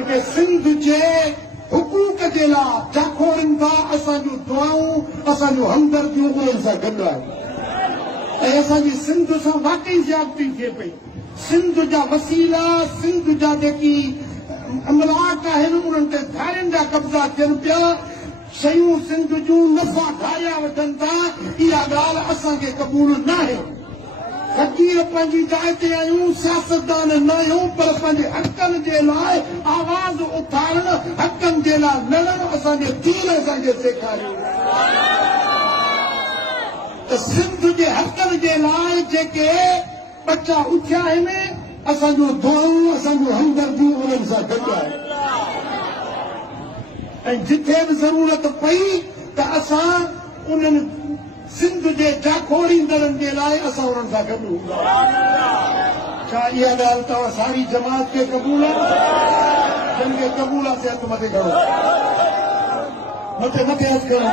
जेके सिंध जे हुकूक जे लाइ जाखोड़नि था असांजूं दुआऊं असांजूं हमदर्दियूं उन्हनि सां गॾु आहे ऐं असांजी सिंध सां वाकई ज़्यादती थिए पई सिंध जा वसीला सिंध जा जेकी अमलाक आहिनि उन्हनि ते धारियुनि जा कब्ज़ा थियनि पिया शयूं सिंध जूं नफ़ा ठाहिया वठनि था इहा ॻाल्हि असांखे क़बूल न आहे फ़क़ीर पंहिंजी जाइ ते आहियूं सियासतदान न आहियूं पर पंहिंजे हक़नि जे लाइ आवाज़ उथारणु हक़नि जे लाइ लड़णु असांजे दीन असांखे सेखारियो त सिंध जे हक़नि जे लाइ जेके बचा उथिया आहिनि असांजूं दुआऊं असांजूं हमदर्दियूं उन्हनि सां गॾु आहे ऐं जिथे बि ज़रूरत पई त असां उन्हनि सिंध जे जाखोड़ींदड़नि जे लाइ असां उन्हनि सां गॾु हूंदा छा इहा ॻाल्हि तव्हां सारी जमात खे क़बूल आहे जिन खे क़बूल आहे से हथ मथे खणो मथे हथ खणो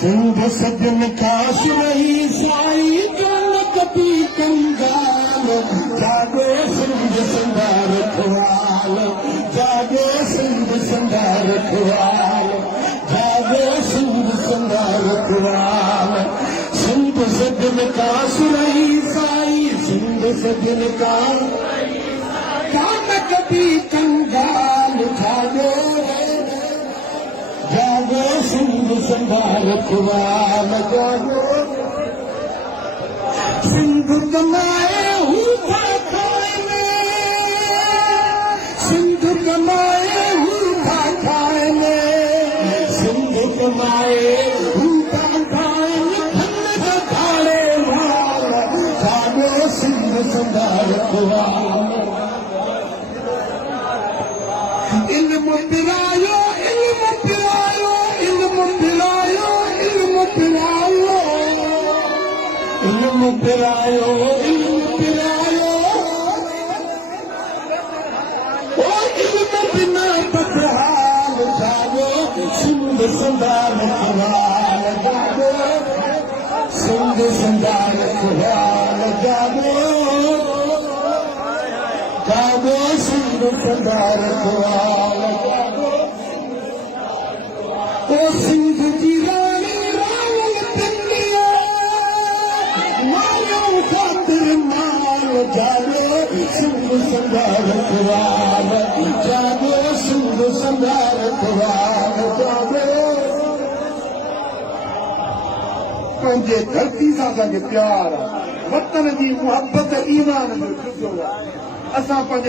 सिंध सजन खास रही साई कपी कंगाल जागो सिंध संधा रखवाल जागो सिंध संधा रखवाल जागो सिंध संधा रखवाल सिंध सजन खास रही साई सिंध सजन का कान कपी कंगाल जागो जागो सिंध संधा रखवाल जागो सिंध कमाए हूँ था खाने सिंध कमाए हूँ था खाने सिंध कमाए हूँ था खाने धन का खाने वाला जागो सिंध संधा रखवाल इल्म पिलायो इल्म पिलायो इल्म पिलायो इल्म पिलायो इल्म पिलायो इल्म पिलायो ओ इल्म बिना बदहाल जागो सिंध संधा रखवाल जागो सिंध संधा रखवाल जागो जागो सिंध संधा रखवाल जागो ओ सिंध जी रानी रावल पिंडिया जागो सिंध संधा रखवाल जागो सिंध संधा रखवाल जागो पंहिंजे धरती सां असांखे प्यार आहे वतन जी मुहबत ईमान जो जुज़ो आहे असां पंहिंजे